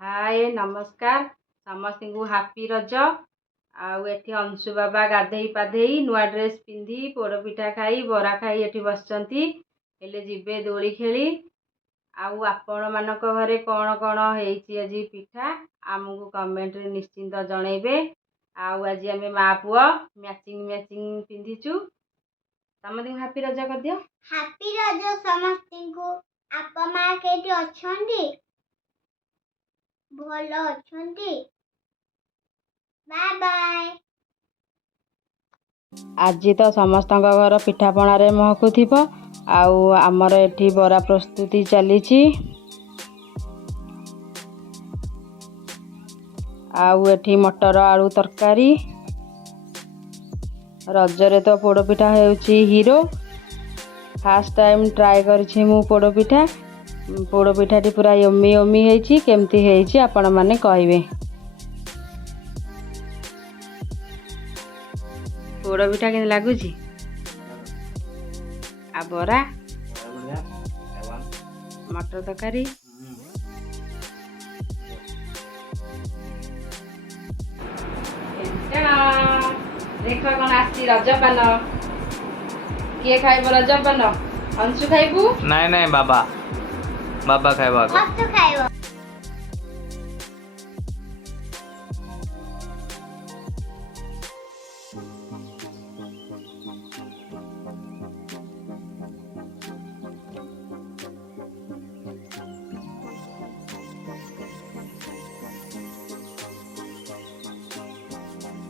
हाय नमस्कार समस्त को हापी रज आउ एठी अंशु बाबा गाधई पाधई नुआ ड्रेस पिंधि पोड़पिठा खाई बरा खाई एठी बसचंती हेले जिबे दोली खेली आउ आपण मानक घरे कौन कौन हेची आज पिठा आमको कमेंट रे निश्चिंत जनइबे। आउ आज आम माँ पुआ मैचिंग मैचिंग पिंधिचु समस्त हापी रज कर दियो। हापी रज समस्त को आप माँ केटी अछंती भलो अछंती बाय बाय। आज तो समस्त घर पिठापणारे महकु थिबो आउ आमर एठी बरा प्रस्तुति चली आउ एठी मटर आलू तरकारी रजरे तो पोड़पिठा हेउची हीरो फास्ट टाइम ट्राए करछि मु पोड़पिठा पोड़पिठाटी पूरा यम्मी यम्मी हेछि केमती हेछि आपण माने कहबे। पोड़पिठा के लागुची आ बरा मटर तरकारी देख कौन आसी रजपान किए खाइब रजपान अंशु खाइबू नहीं नहीं बाबा बाबा खाइबा मस्त खाइबो